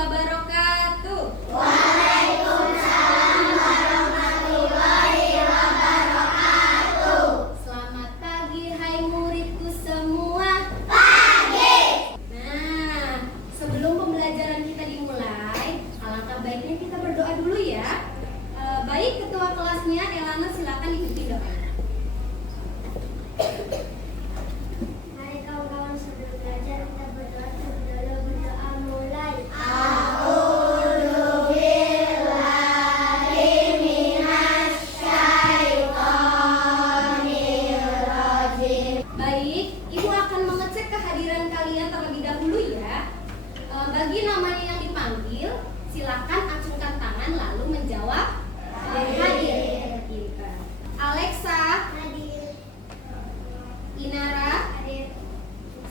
wabarakatuh. Waalaikumsalam warahmatullahi wabarakatuh. Selamat pagi hai muridku semua. Pagi. Nah, sebelum pembelajaran kita dimulai, alangkah baiknya kita berdoa dulu ya. Baik ketua kelasnya Elana, silakan ikuti doanya. Mari kawan-kawan sebelum belajar kita berdoa terlebih dahulu. Berdoa mulai. Baik, Ibu akan mengecek kehadiran kalian terlebih dahulu ya. Bagi namanya yang dipanggil, silakan acungkan tangan lalu menjawab hadir. Pintar. Alexa, Hadir. Inara, Hadir.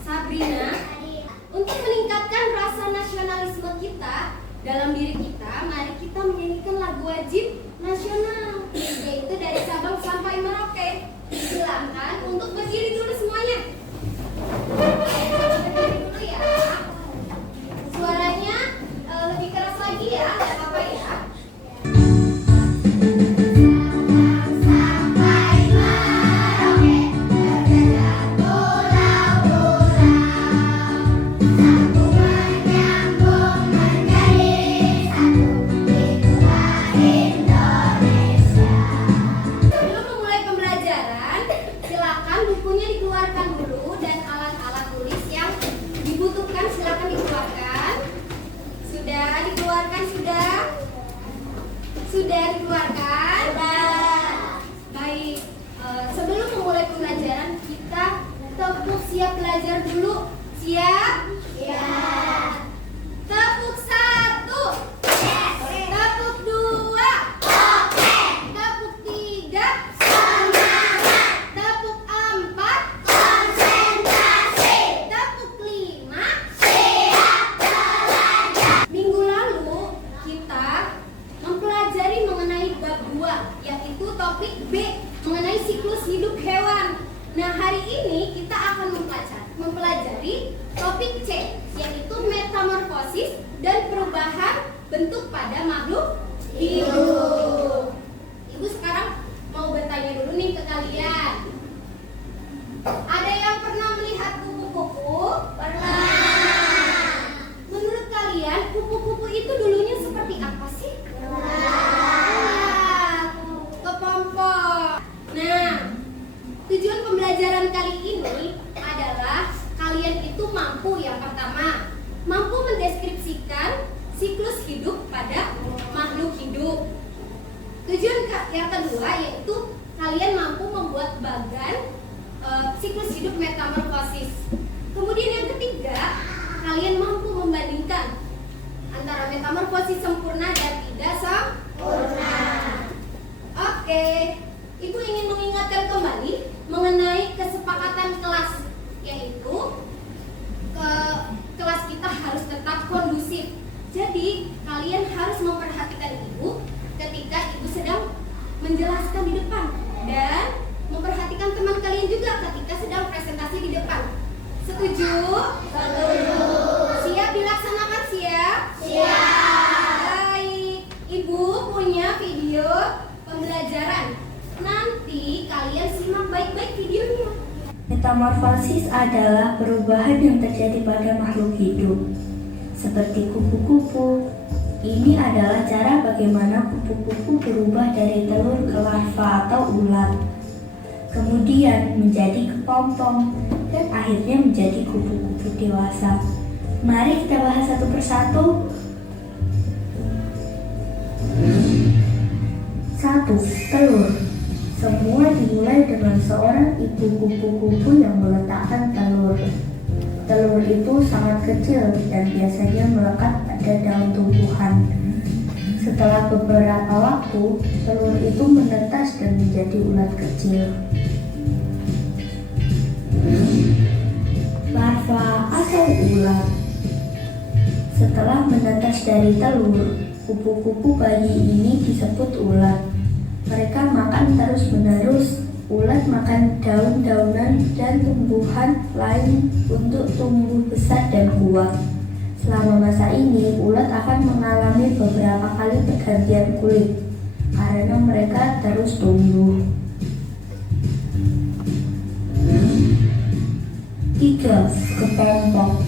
Sabrina. Hadir. Untuk meningkatkan rasa nasionalisme kita dalam diri kita, mari kita menyanyikan lagu wajib nasional, yaitu dari Sabang sampai Merauke. Silakan untuk berdiri dulu semuanya. Berdiri dulu ya. Suaranya lebih keras lagi ya, nggak apa-apa ya. Sampai Merauke terjajah pulau-pulau, sambung menyambung menjadi satu, itulah Indonesia. Sebelum memulai pembelajaran, silakan bukunya dikeluarkan dulu dan alat-alat tulis yang dibutuhkan silakan dikeluarkan. Sudah dikeluarkan sudah? Sudah dikeluarkan? Baik. Sebelum memulai pembelajaran kita tepuk siap belajar dulu. Siap? Siap. Tepuk 1. Tepuk 2. Oke. Tepuk 3. Semangat. Tepuk 4. Konsentrasi. Tepuk 5. Siap belajar. Minggu lalu kita mempelajari mengenai bab 2, yaitu topik B, mengenai siklus hidup hewan. Nah, hari ini kita akan mempelajari topik C, yaitu metamorfosis dan perubahan bentuk pada makhluk hidup. Ibu sekarang mau bertanya dulu nih ke kalian. Ada yang pernah melihat kupu-kupu? Pernah. Menurut kalian, kupu-kupu itu dulunya seperti apa sih? Kepompong. Nah, tujuan pembelajaran kali ini adalah kalian itu mampu, yang pertama, mampu mendeskripsikan siklus hidup pada makhluk hidup. Tujuan yang kedua yaitu kalian mampu membuat bagan siklus hidup metamorfosis. Kemudian yang ketiga, kalian mampu membandingkan antara metamorfosis sempurna dan tidak sempurna. Oke, Ibu ingin mengingatkan kembali mengenai kesepakatan kelas, yaitu kelas kita harus tetap kondusif. Jadi kalian harus memperhatikan Ibu ketika Ibu sedang menjelaskan di depan, dan memperhatikan teman kalian juga ketika sedang presentasi di depan. Setuju? Setuju. Siap dilaksanakan? Siap? Siap. Baik, Ibu punya video pembelajaran. Nanti kalian simak baik-baik videonya. Metamorfosis adalah perubahan yang terjadi pada makhluk hidup, seperti kupu-kupu. Ini adalah cara bagaimana kupu-kupu berubah dari telur ke larva atau ulat, kemudian menjadi kepompong, dan akhirnya menjadi kupu-kupu dewasa. Mari kita bahas satu persatu. 1. Telur. Semua dimulai dengan seorang ibu kupu-kupu yang meletakkan telur. Telur itu sangat kecil dan biasanya melekat pada daun tumbuhan. Setelah beberapa waktu, telur itu menetas dan menjadi ulat kecil. Larva atau ulat. Setelah menetas dari telur, kupu-kupu bayi ini disebut ulat. Mereka makan terus-menerus. Ulat makan daun-daunan dan tumbuhan lain untuk tumbuh besar dan kuat. Selama masa ini, ulat akan mengalami beberapa kali pergantian kulit karena mereka terus tumbuh. 3. Kepompong.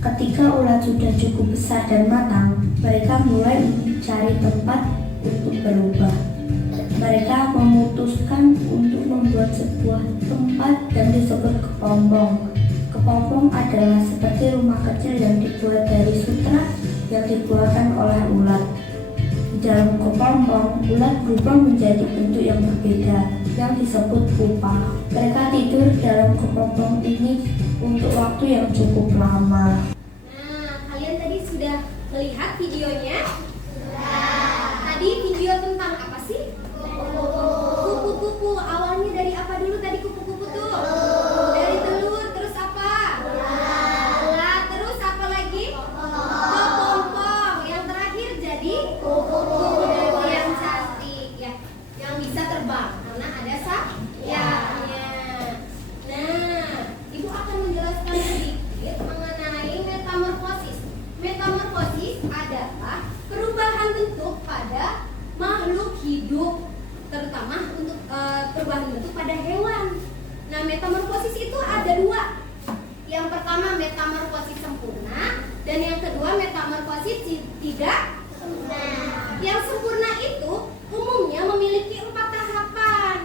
Ketika ulat sudah cukup besar dan matang, mereka mulai mencari tempat untuk berubah. Mereka memutuskan untuk membuat sebuah tempat yang disebut kepompong. Kepompong adalah seperti rumah kecil yang dibuat dari sutra yang dikeluarkan oleh ulat. Di dalam kepompong, ulat berubah menjadi bentuk yang berbeda yang disebut pupa. Mereka tidur dalam kepompong ini untuk waktu yang cukup lama. Nah, kalian tadi sudah melihat videonya? Tadi video tentang apa sih? Kupu-kupu. Awalnya dari apa dulu tadi kupu-kupu tuh? Dari telur, terus apa? Ulat, terus apa lagi? Kepompong. Yang terakhir jadi kupu-kupu yang cantik ya, yang bisa terbang karena ada sayapnya. Nah, Ibu akan menjelaskan sedikit mengenai metamorfosis. Metamorfosis adalah perubahan bentuk pada makhluk hidup, terutama untuk perubahan bentuk pada hewan. Nah, metamorfosis itu ada dua. Yang pertama metamorfosis sempurna dan yang kedua metamorfosis tidak sempurna. Yang sempurna itu umumnya memiliki 4 tahapan.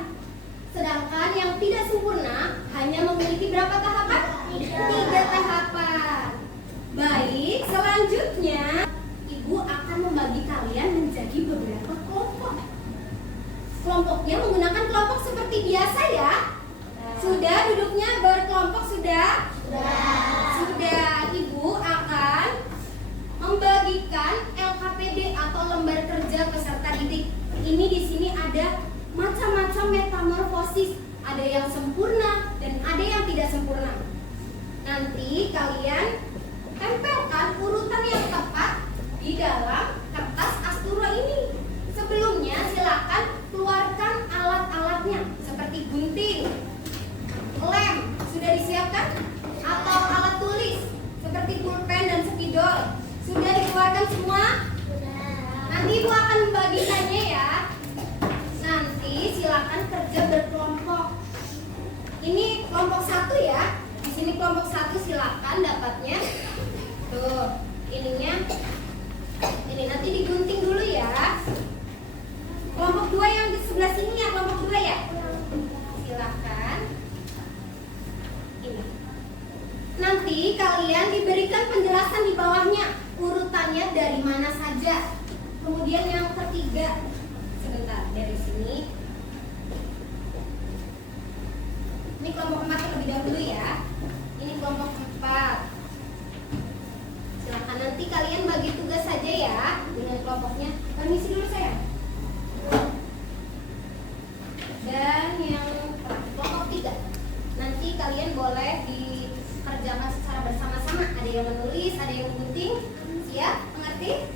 Sedangkan yang tidak sempurna hanya memiliki berapa tahapan? 3 tahapan. Baik, selanjutnya Ibu akan membagi kalian menjadi beberapa kelompok. Kelompoknya menggunakan kelompok seperti biasa ya. Sudah duduknya berkelompok sudah? Sudah. Ibu akan membagikan LKPD atau lembar kerja peserta didik. Ini di sini ada macam-macam metamorfosis. Ada yang sempurna dan ada yang tidak sempurna. Nanti kalian tempelkan urutan yang tepat di dalam kertas asturo ini. Sebelumnya silakan keluarkan alat-alatnya seperti gunting, lem sudah disiapkan, atau alat tulis seperti pulpen dan spidol sudah dikeluarkan semua. Nanti Ibu akan membagikannya ya. Nanti silakan kerja berkelompok. Ini kelompok 1 ya. Di sini kelompok 1 silakan dapatnya. Tuh, ininya. Ini nanti digunting dulu ya. Kelompok 2 yang di sebelah sini ya, kelompok 2 ya. Silakan. Ini. Nanti kalian diberikan penjelasan di bawahnya, urutannya dari mana saja. Kemudian yang ketiga, sebentar dari sini. Ini kelompok 4 terlebih dahulu ya. Ini kelompok 4. Silakan nanti kalian bagi tugas saja ya dengan kelompoknya. Permisi dulu saya. Dan yang kelompok 3. Nanti kalian boleh dikerjakan secara bersama-sama. Ada yang menulis, ada yang menggunting. Siap? Mengerti?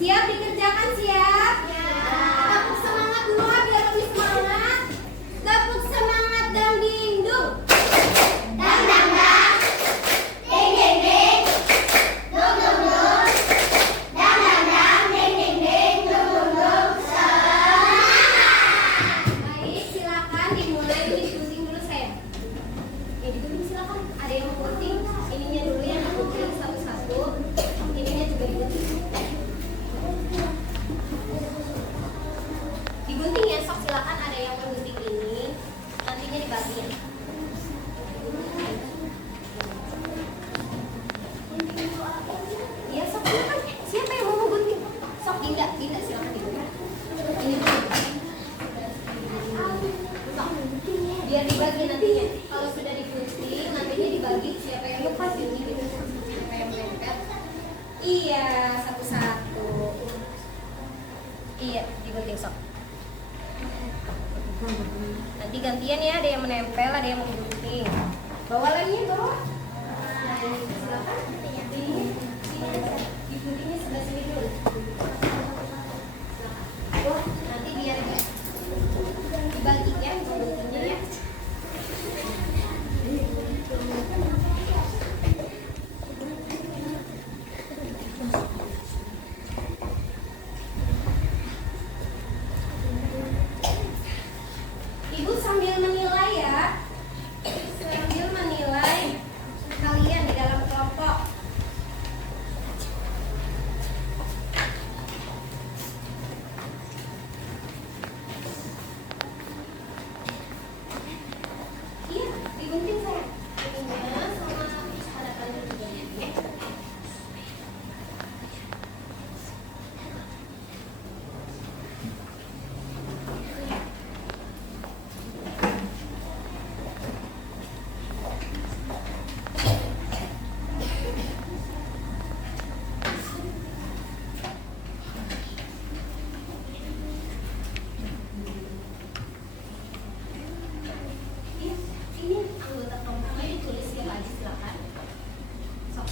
Siap dikerjakan, siap? Tepuk semangat dulu biar lebih semangat. Tepuk semangat dan dingdung. Dang dang dang. Ding ding ding. Dung dung dung. Dang dang dang. Ding ding ding. Dung dung dung. Semangat. Baik, silakan dimulai digunting dulu saya. Ya digunting silakan. Ada yang mau gunting? Ininya dulu yang digunting satu-satu. Ininya juga digunting. Digunting ya, sok silakan ada yang menggunting ini. Nantinya dibagiin. Ya sok silakan. Siapa yang mau menggunting? Sok Dinda silakan digunting. Ini dulu. Sok. Biar dibagi nantinya. Kalau sudah digunting, nantinya dibagi siapa yang lepas ini gitu. Siapa yang menempel. Iya, satu-satu. Iya, digunting sok. Nanti gantian ya, ada yang menempel, ada yang menggunting. Bawa lemnya bawa. Nah, ini silakan. Ini diguntingnya sebelah sini dulu. Silakan. Wah, nanti biar dibagi ya, mengguntingnya ya.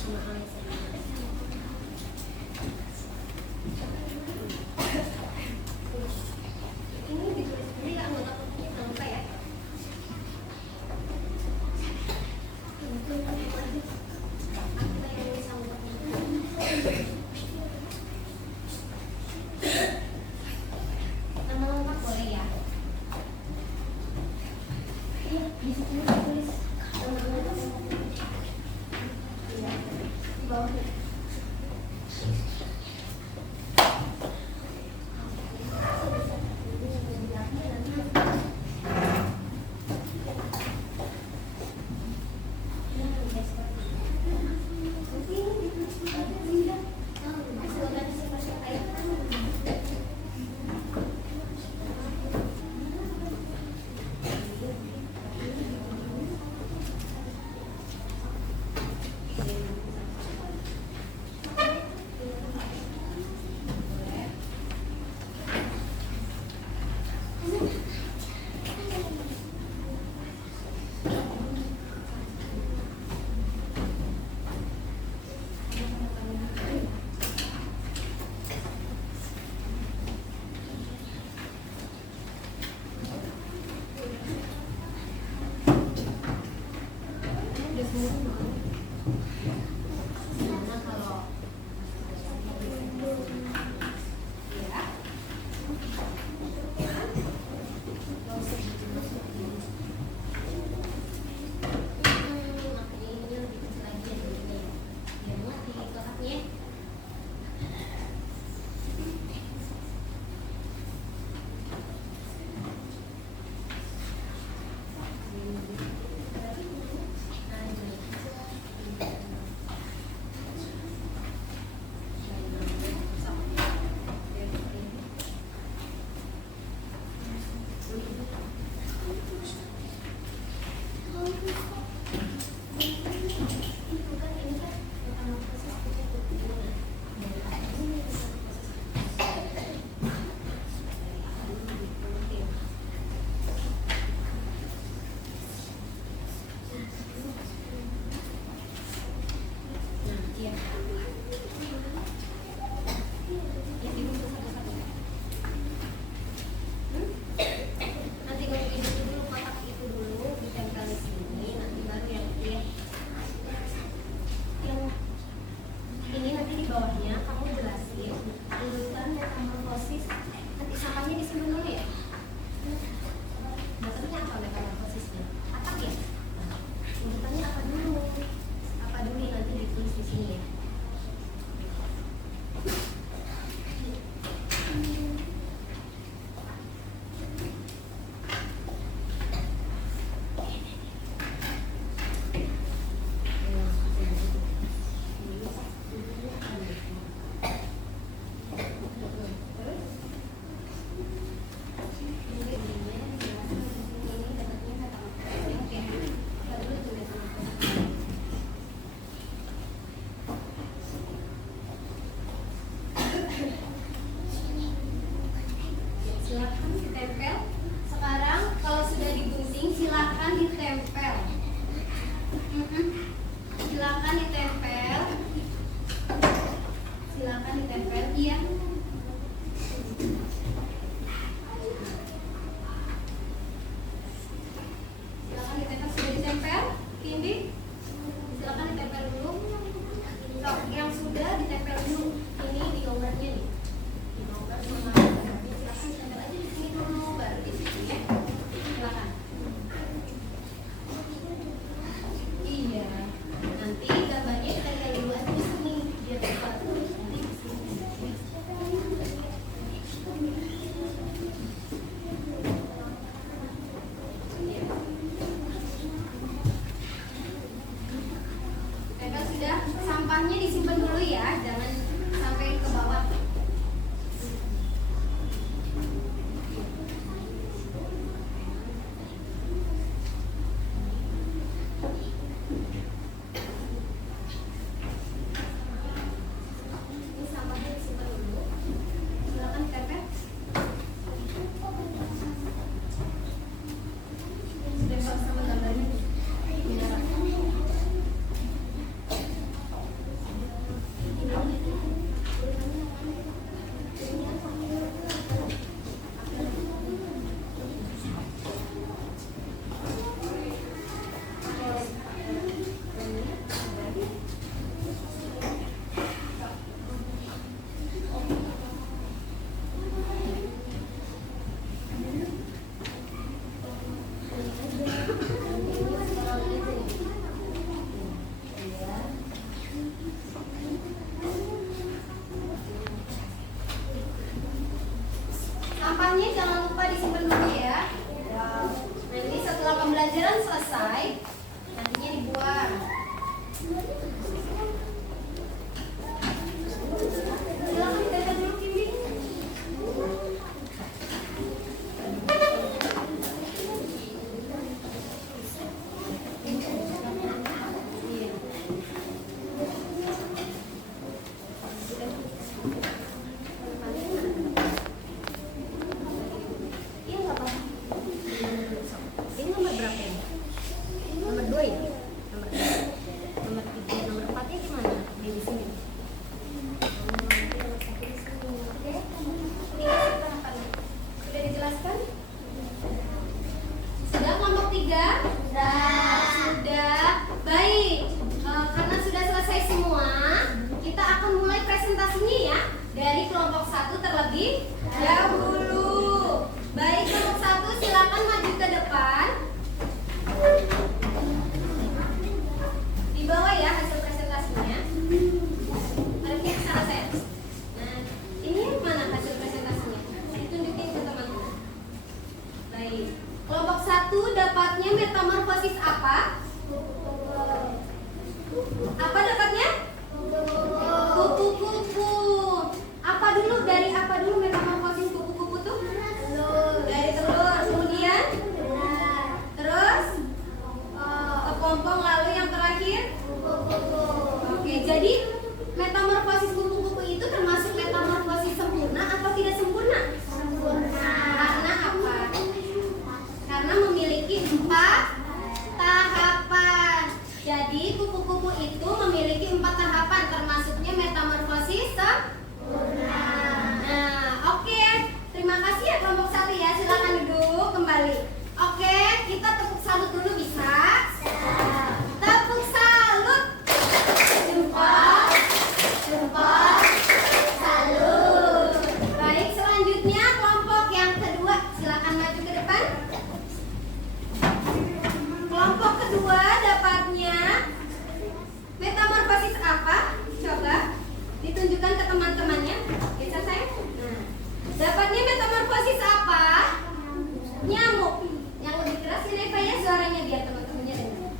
sama Alisa. Ini ditulis dulu ya anggota kelompoknya, jangan lupa ya. Nama lengkap boleh ya? Iya, di situ tulis nama lengkap. Iya, di bawah nih. Gimana kalau ya? Makanya ini lebih kecil lagi ya dulunya ya. Biar muat di kotaknya. Nanti kamu isi dulu kotak itu dulu, ditempel di sini, nanti baru yang ini nanti di bawahnya kamu jelasin urutan metamorfosis. Nanti sampahnya disimpan dulu ya. Maksudnya apa metamorfosisnya? Atak ya? Nah, urutannya apa dulu? Apa dulu yang nanti ditulis di sini ya? Silakan ditempel. Sekarang kalau sudah digunting silakan ditempel. Silakan ditempel. Silakan ditempel. Iya. Silakan ditempel. Sudah ditempel? Tindi? Silakan ditempel dulu. Sok, yang sudah ditempel dulu. Ini di nomornya nih. Di nomor sama silakan ditempel aja di sini dulu, baru di sini ya. Silakan. Iya. Nanti gambarnya ditempel dulu aja di sini biar cepat. Nanti di sini. Tempel sudah, sampahnya disimpan dulu ya, jangan sampai ke bawah. Ini sampahnya disimpan dulu. Silakan ditempel. Ditempel sama gambarnya. Benar. pembelajaran selesai, nantinya dibuang. Silakan kita dulu, Kimbi. Iya nggak apa-apa. Ini nomor berapa ini? Nomor 2 ya? Nomor 3. Nomor 3, nomor 4-nya di mana? Di sini. Oke. Ini tahapannya. Sudah dijelaskan? Sudah kelompok 3? Sudah. Baik. Karena sudah selesai semua, kita akan mulai presentasinya ya. Dari kelompok 1 terlebih dahulu. Baik, kelompok 1 silakan maju ke depan. Di bawah ya hasil presentasinya. Harusnya ke sana saya. Nah, ini yang mana hasil presentasinya? Ditunjukin ke teman-teman. Baik. Kelompok 1 dapatnya metamorfosis apa? Apa dapatnya? Kupu-kupu. Apa dulu? Dari apa dulu metamorfosis kupu-kupu tuh? Dari telur. Kemudian? Terus? Kepompong, lalu yang terakhir? Oke, jadi metamorfosis kupu-kupu itu termasuk metamorfosis sempurna atau tidak sempurna? Karena apa? Karena memiliki 4 tahapan. Jadi kupu-kupu itu memiliki 4 tahapan, termasuknya metamorfosis sempurna. Nah, oke. Terima kasih ya kelompok 1 ya. Silakan duduk kembali. Oke, kita tepuk salut dulu bisa? Tepuk salut. Jempol, jempol, salut. Baik, selanjutnya kelompok yang kedua. Silakan maju ke depan. Kelompok kedua dapatnya metamorfosis apa? Coba ditunjukkan ke teman-temannya. Bisa saya? Nah, dapatnya metamorfosis apa? Nyamuk. Yang lebih keras ini Neva ya suaranya biar teman-temannya dengar.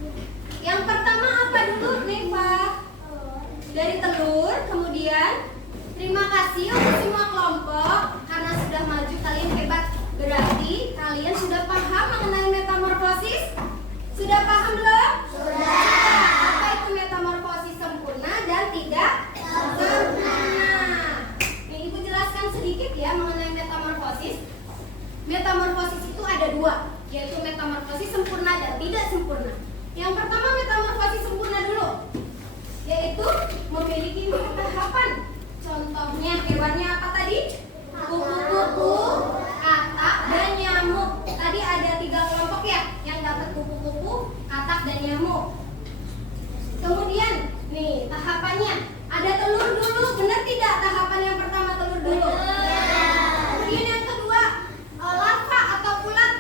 Yang pertama apa dulu Neva? Dari telur, kemudian terima kasih untuk semua kelompok karena sudah maju, kalian hebat. Berarti kalian sudah paham mengenai metamorfosis? Sudah paham belum? Sudah. Apa itu metamorfosis sempurna dan tidak sempurna? Nih, Ibu jelaskan sedikit ya mengenai metamorfosis. Metamorfosis itu ada 2, yaitu metamorfosis sempurna dan tidak sempurna. Yang pertama metamorfosis sempurna dulu, yaitu memiliki 4 tahapan. Contohnya hewannya apa tadi? Kupu-kupu, katak, dan nyamuk. Tadi ada 3 kelompok ya yang dapat kupu-kupu, katak, dan nyamuk. Kemudian nih tahapannya ada telur dulu, benar tidak? Tahapan yang pertama telur dulu. Kemudian yang kedua larva atau ulat,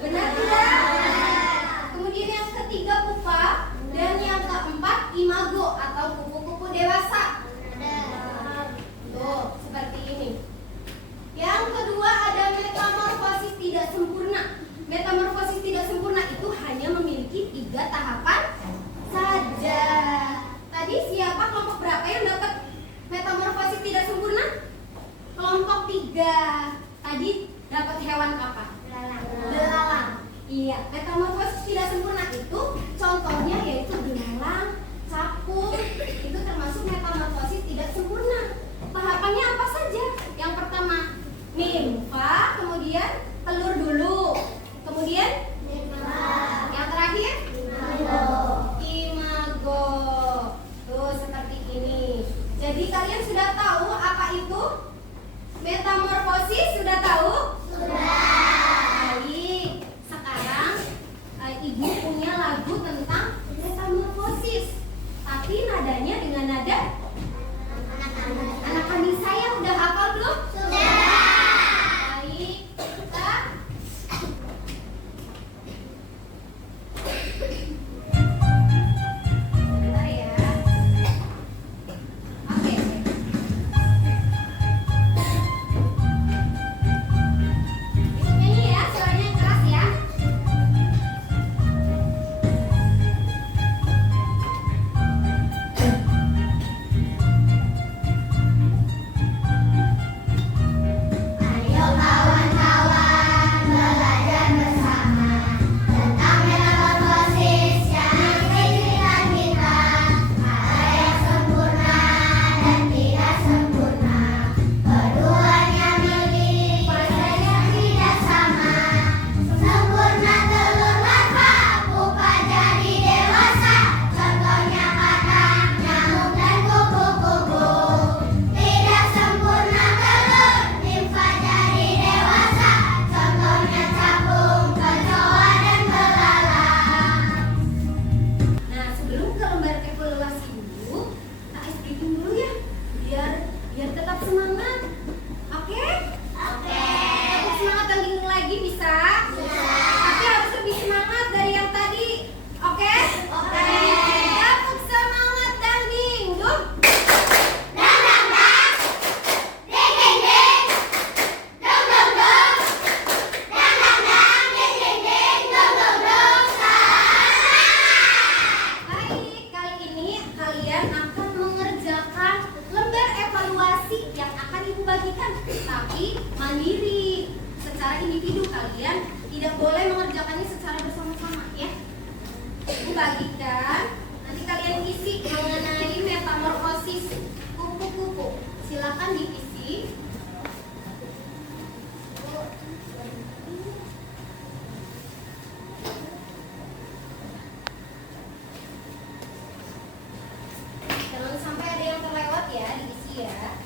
benar tidak? Kemudian yang ketiga pupa, dan yang keempat imago atau kupu-kupu dewasa. Tuh, seperti ini. Yang kedua ada metamorfosis tidak sempurna. Metamorfosis tidak sempurna itu hanya memiliki 3 tahapan saja. Tadi siapa kelompok berapa yang dapat metamorfosis tidak sempurna? Kelompok 3. Tadi dapat hewan apa? Belalang. Iya, metamorfosis tidak sempurna itu contohnya yaitu belalang, capung. Itu termasuk metamorfosis tidak sempurna. Tahapannya apa saja? Yang pertama nimfa, kemudian telur dulu, kemudian yang terakhir imago. Tuh seperti ini. Jadi kalian sudah tahu apa itu metamorfosis? Sudah tahu? Sudah. Baik. Sekarang ibu punya lagu tentang metamorfosis, tapi nadanya dengan nada anak kandung saya. Udah hafal belum? Sudah. Baik, kita bentar ya. Oke. Nyanyi ya, suaranya keras ya. mandiri, secara individu. Kalian tidak boleh mengerjakannya secara bersama-sama ya. Ibu bagikan, nanti kalian isi mengenai metamorfosis kupu-kupu. Silakan diisi. Jangan sampai ada yang terlewat ya, diisi ya.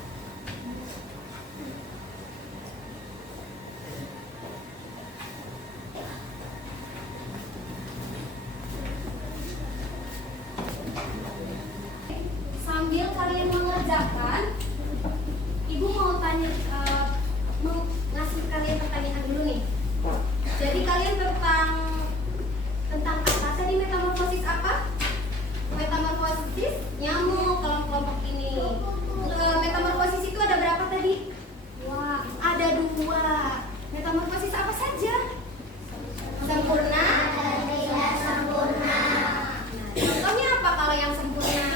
Sambil kalian mengerjakan, Ibu mau tanya, mau ngasih kalian pertanyaan dulu nih. Jadi kalian tentang apa tadi, metamorfosis apa? Metamorfosis nyamuk kelompok ini. Metamorfosis itu ada berapa tadi? Wah, ada 2. Metamorfosis apa saja? Sempurna dan tidak sempurna. Nah, contohnya apa kalau yang sempurna?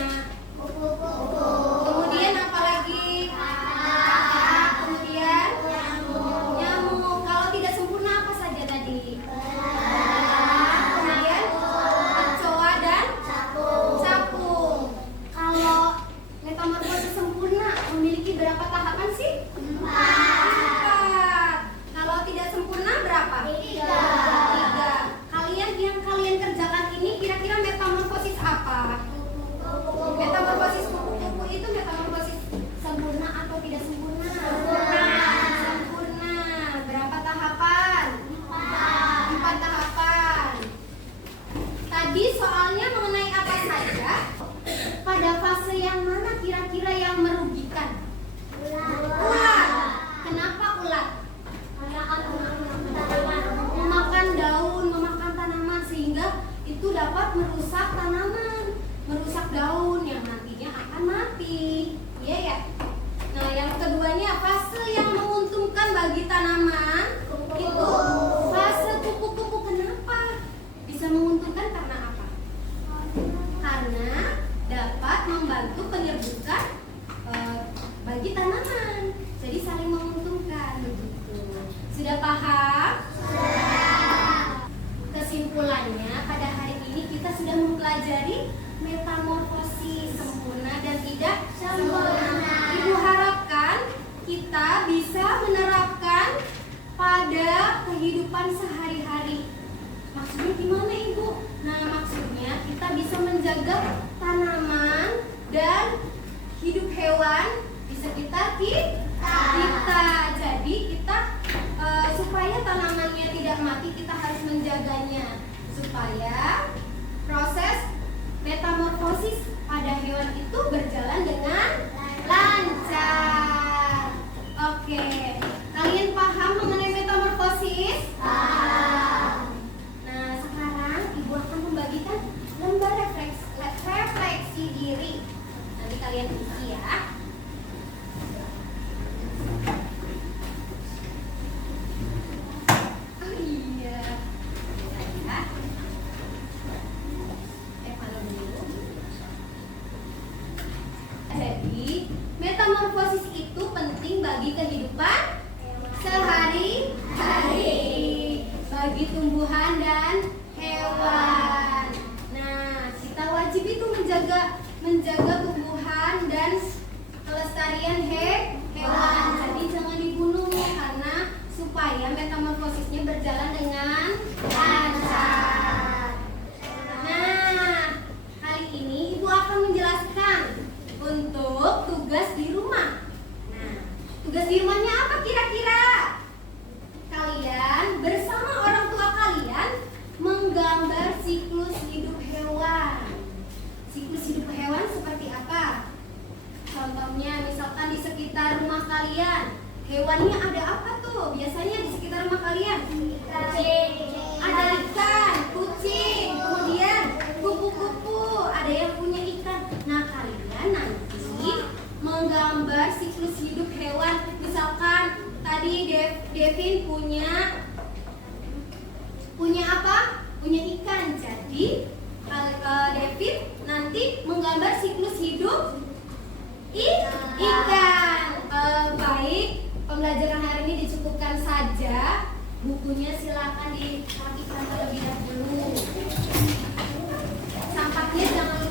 Kemudian apa lagi? Kemudian nyamuk. Kalau tidak sempurna apa saja tadi? Kemudian kecoa dan capung. Kalau metamorfosis sempurna memiliki berapa tahapan sih? 4. Kalau tidak sempurna berapa? 3. Yang kalian kerjakan ini kira-kira metamorfosis apa? Metamorfosis kupu-kupu itu metamorfosis sempurna atau tidak sempurna? Sempurna. Berapa tahapan? 4 tahapan. Tadi soalnya mengenai apa saja? Pada fase yang mana kira-kira yang merugikan? Ulat. Kenapa ulat? Memakan daun, memakan tanaman, sehingga itu dapat merusak tanaman, merusak daun yang nantinya akan mati. Iya ya. Nah, yang keduanya fase yang menguntungkan bagi tanaman itu fase kupu-kupu. Kenapa bisa menguntungkan? Karena apa? Karena dapat membantu penyerbukan bagi tanaman. Jadi saling menguntungkan begitu. Sudah paham? Kesimpulannya, pada hari ini kita sudah mempelajari metamorfosis sempurna dan tidak sempurna. Ibu harapkan kita bisa menerapkan pada kehidupan sehari-hari. Maksudnya gimana Ibu? Nah, maksudnya kita bisa menjaga tanaman dan hidup hewan di sekitar kita. Jadi kita supaya tanamannya tidak mati, kita harus menjaganya supaya proses metamorfosis pada hewan itu berjalan dengan lancar. Oke, kalian paham mengenai metamorfosis? Nah, sekarang Ibu akan membagikan lembar refleksi diri. Nanti kalian isi ya. Jadi, metamorfosis itu penting bagi kehidupan sehari-hari, bagi tumbuhan dan hewan. Nah, kita wajib itu menjaga tumbuhan dan kelestarian hewan. Jadi jangan dibunuh karena supaya metamorfosisnya berjalan dengan lancar. Nah, kali ini Ibu akan menjelaskan untuk tugas di rumah. Nah, tugas di rumahnya apa kira-kira? Kalian bersama orang tua kalian menggambar siklus hidup hewan. Siklus hidup hewan seperti apa? Contohnya misalkan di sekitar rumah kalian, hewannya ada apa tuh? Biasanya di sekitar rumah kalian? Ada ikan, kucing, kemudian kupu-kupu, ada yang punya ikan. Nah, kalian nanti menggambar siklus hidup hewan. Misalkan tadi Devin punya apa? Punya ikan. Jadi Devin nanti menggambar siklus hidup ikan. Baik, pembelajaran hari ini Bukunya silakan dirapikan terlebih dahulu. Sampahnya jangan